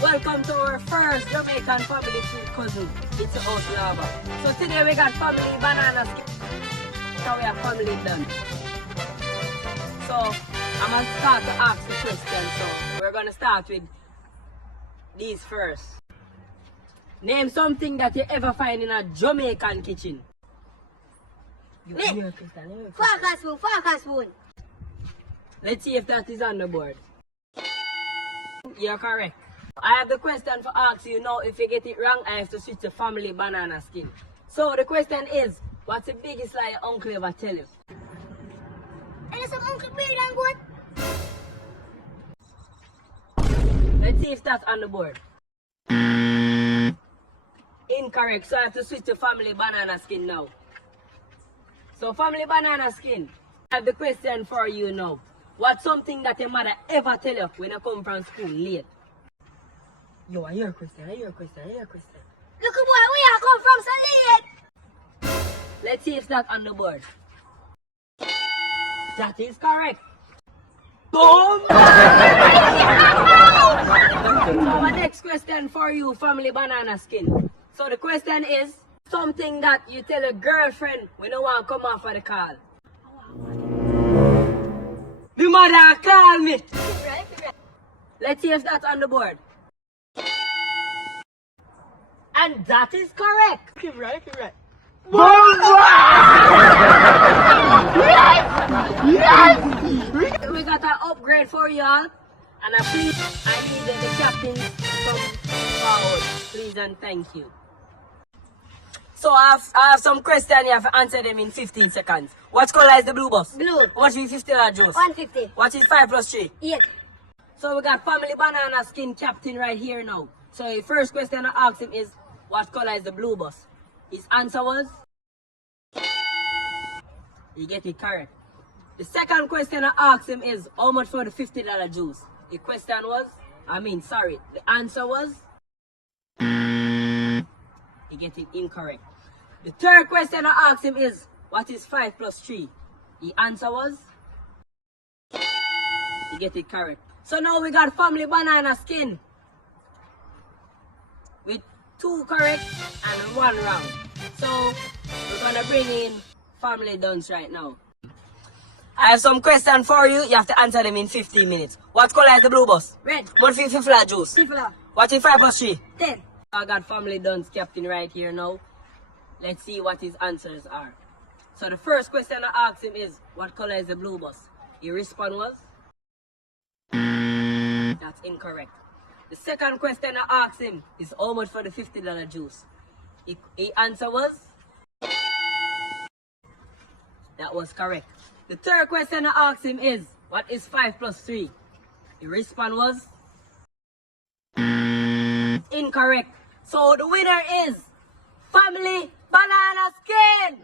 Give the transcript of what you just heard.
Welcome to our first Jamaican family food cousin. It's a house lava. So today we got family banana skin. Now we have family done. So I'm gonna start to ask the questions. So we're gonna start with these first. Name something that you ever find in a Jamaican kitchen. Fork and spoon, fork and spoon. Let's see if that is on the board. You're correct. I have the question for ask you now. If you get it wrong, I have to switch to family banana skin. So the question is, what's the biggest lie your uncle ever tell you? And there's some Uncle Beard and what? Let's see if that's on the board. Incorrect, so I have to switch to family banana skin now. So family banana skin, I have the question for you now. What's something that your mother ever tell you when you come from school late? Yo, I hear a question, I hear a question. Look at boy, we are come from so late. Let's see if that's on the board. That is correct. Boom! So our next question for you, family banana skin. So the question is, something that you tell a girlfriend when you want to come off of the call. The mother call me. Let's see if that's on the board. And that is correct. Keep right. We got an upgrade for y'all. And I need the captain to come forward. Please and thank you. So I have some questions you have to answer them in 15 seconds. What color is the blue bus? Blue. What is 50 juice? 150. What is 5 plus 3? 8. So we got family banana skin captain right here now. So the first question I ask him is, what color is the blue bus? His answer was? He get it correct. The second question I asked him is, how much for the $50 juice? The question was, the answer was? He get it incorrect. The third question I asked him is, what is 5 plus 3? The answer was? He get it correct. So now we got family banana skin with 2 correct and 1 wrong. So we're gonna bring in family duns right now. I have some questions for you. You have to answer them in 15 minutes. What color is the blue bus? Red. What is 50 juice? 50. What is 5 plus 3? 10. I got family duns captain right here now. Let's see what his answers are. So the first question I asked him is, what color is the blue bus? His response was? That's incorrect. The second question I asked him is, how much for the $50 juice? His answer was? That was correct. The third question I asked him is, what is 5 plus 3? His response was? Incorrect. So the winner is family banana skin.